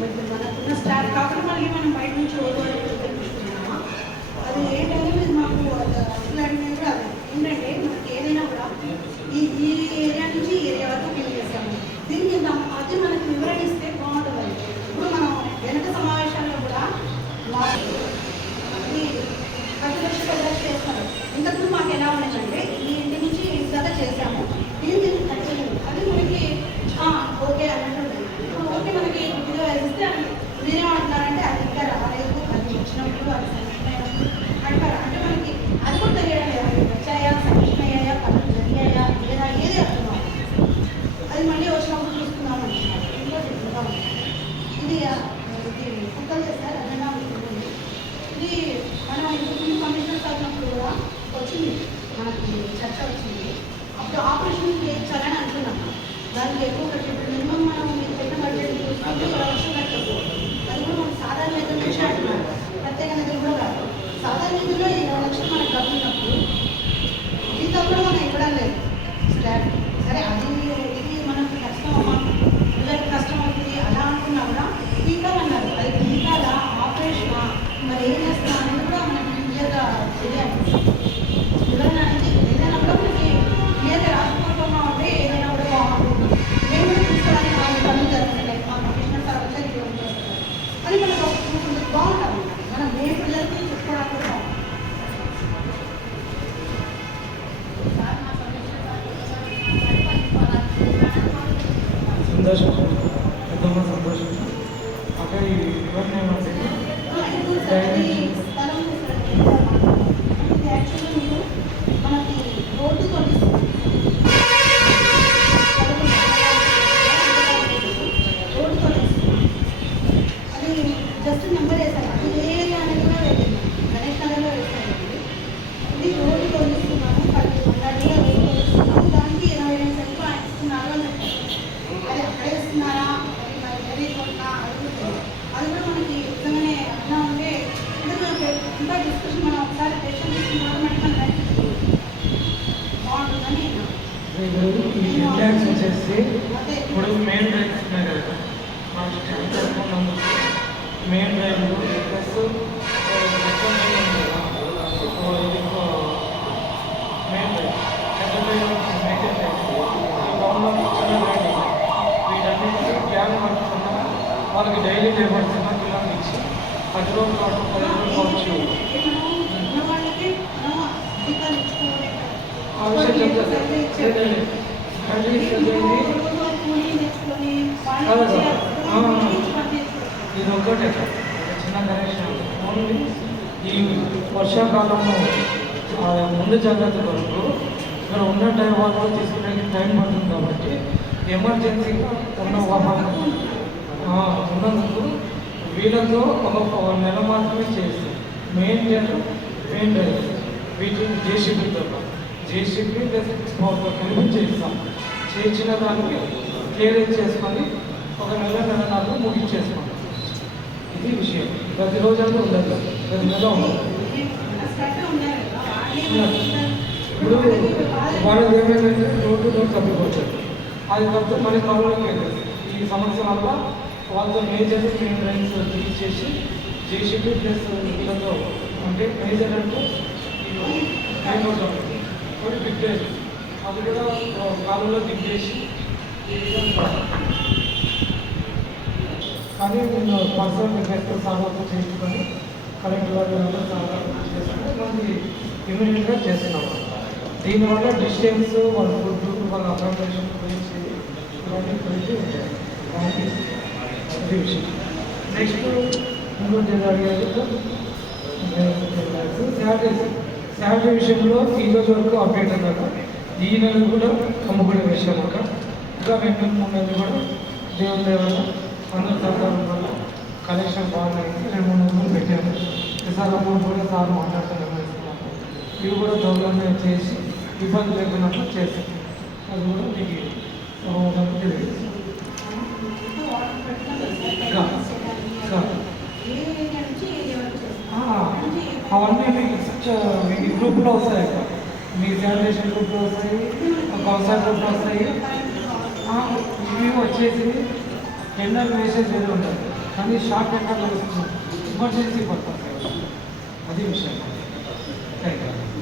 మరి మనకున్న స్టాఫ్ కాబట్టి మళ్ళీ మనం బయట నుంచి ఓవర్ అది ఏంటంటే మాకు అసలు అనేది ఏంటంటే మనకి ఏదైనా కూడా ఈ ఈ ఏరియా నుంచి ఈ ఏరియా వరకు క్లీన్ చేస్తాము దీనికి దా- అది మనకి వివరణ ఇస్తే బాగుంటుంది ఇప్పుడు మనం వెనక సమావేశాల్లో కూడా మా ఈ పది లక్షలు పది లక్షలు చేస్తారు ఇంతకుముందు మాకు ఎలా ఉండేదంటే ఈ ఇంటి నుంచి ఇంత చేసాము దీనికి ఇంత ఖర్చు అది మనకి ఆ, ఓకే అన్నట్టు ఉంది. ఇప్పుడు ఓకే మనకి ఇదిగా వేస్తే అది మీరేమంటున్నారంటే అది ఇంకా రాలేదు అది వచ్చినప్పుడు అది సంక్షన్ అయినప్పుడు అంటారు అంటే మనకి అది కూడా తెలియడం లేదు అవి వచ్చాయా సంక్షన్ అయ్యాయా పనులు జరిగాయా లేదా ఏది అర్థం అవ్వదు. అది మళ్ళీ వచ్చినప్పుడు చూసుకుందాం అంటున్నారు ఇంకోటి ఇంకా ఉంది. ఇది ఆ, ఇది కుక్కలు చేస్తారు అదన్నా ఉంటుంది ఇది మనం ఇంకొక కమిషనర్ చదివినప్పుడు కూడా వచ్చింది. మనకి చర్చ వచ్చింది. అప్పుడు ఆపరేషన్ చేయించాలని అనుకున్నాం దానికి ఎక్కువ ఖర్చు ఇప్పుడు మినిమం మనం మీరు పెట్టిన బడ్జెట్ చూసుకుంటే లక్షలు కట్టదు అది కూడా మనం సాధారణ నిధుల నుంచి అంటున్నారు ప్రత్యేక నిధులు కూడా కాదు. సాధారణ నిధుల్లో ఇరవై లక్షలు మనకు కట్టినప్పుడు దీంతో కూడా మనం ఇవ్వడం లేదు. స్టాఫ్ సరే అది ఇది మనకు కష్టం అమ్మా. పిల్లలకి కష్టం అవుతుంది అలా అనుకున్నా కూడా టీకాలు అన్నారు. అది టీకాలా ఆపరేషనా? మరి ఏం చేస్తున్నా అనేది కూడా మనకి క్లియర్గా తెలియాలి. 可以，外面吗？在。ఇంకా డిస్కషన్ మనం ఒకసారి టెన్షన్ తీసుకున్న మనకి మన బాగుంటుందని ఈరోజు ఈ ఇంటాక్స్ వచ్చేసి అదే ఇప్పుడు మెయిన్ డ్రైవ్స్ ఉన్నాయి కదా మా stand జరుపుకున్నాము main drive plus main drive పెద్ద డ్రైవ్ మెయిన్ డ్రైవ్ ఈ టౌన్లో చిన్న డ్రైవ్ వీటన్నిటికీ గ్యాన్ పడుతున్నా వాళ్ళకి డైలీ లేబర్స్ పిల్లలకి ఇచ్చి పది రోజులు కావచ్చు పది రోజులు కావచ్చు ఇది ఒక్కటే ఒక చిన్న కనెక్షన్ ఓన్లీ ఈ వర్షాకాలంలో ముందు జాగ్రత్త కొరకు ఇక్కడ ఉన్న టైం వాళ్ళు తీసుకునే టైం పడుతుంది కాబట్టి ఎమర్జెన్సీగా ఉన్న వాహనం ఉన్నందుకు వీళ్ళతో ఒక ఒక నెల మాత్రమే చేస్తాం మెయిన్ జనరల్ మెయిన్ డ్రైవర్ వీటిని జేసీబీతో జేసీబీ కలిపి చేస్తాం. చేసిన దానికి క్లియరెన్స్ చేసుకొని ఒక నెల నెల నెలన్నర ముగించేసుకుంటాం ఇది విషయం. ప్రతిరోజు అంటే ఉండదు. ప్రతి నెల ఉండదు. ఇప్పుడు వాళ్ళకి ఏమైందంటే రోడ్డు రోడ్డు తప్పిపోతుంది అది తప్పితే మళ్ళీ కాలంలోకి వెళ్ళదు ఈ సమస్య వల్ల వాళ్ళతో మేజర్ మెయిన్ రైన్స్ తీసేసి జేసీబీ ప్లస్ వీళ్ళతో అంటే మేజర్ అంటే మెయిన్ రోడ్ ఉంటుంది ఒకటి అది కూడా కాలంలో దిగ్గేసి కానీ నేను పర్సనల్ రిక్వెస్ట్ సార్లతో చేసుకొని కలెక్టర్ గారు సార్లు చేసుకుంటే మనకి ఇమీడియట్గా చేస్తున్నాము దీనివల్ల డిస్టెన్స్ వాళ్ళ ఫుడ్ విషయం నెక్స్ట్ ఇంకో జిల్లా అడిగారు శాలరీ విషయంలో ఈ రోజు వరకు అప్డేట్ అన్నారు ఈ నెల కూడా అమ్ముకునే విషయం ఒక ఇంకా రెండు మూడు నెలలు కూడా దేవుని వల్ల అందరి సహకారం వల్ల కలెక్షన్ బాగున్నాయి రెండు మూడు నెలలు పెట్టాము ఈసారి అమౌంట్ కూడా సార్ మాట్లాడుతున్నాము ఇవి కూడా త్వరలోనే చేసి ఇబ్బంది లేకున్నట్లు చేస్తాం అది కూడా మీకు తెలియదు అవన్నీ మీకు గ్రూప్లో వస్తాయి మీ జనరేషన్ గ్రూప్లో వస్తాయి కౌన్సిల్ గ్రూప్లో వస్తాయి. ఇవి వచ్చేసి టెండర్ మెసేజ్ ఏదో ఉంటుంది. కానీ షార్ట్ ఎక్కడ ఎమర్జెన్సీ పడుతుంది అది విషయం. Thank you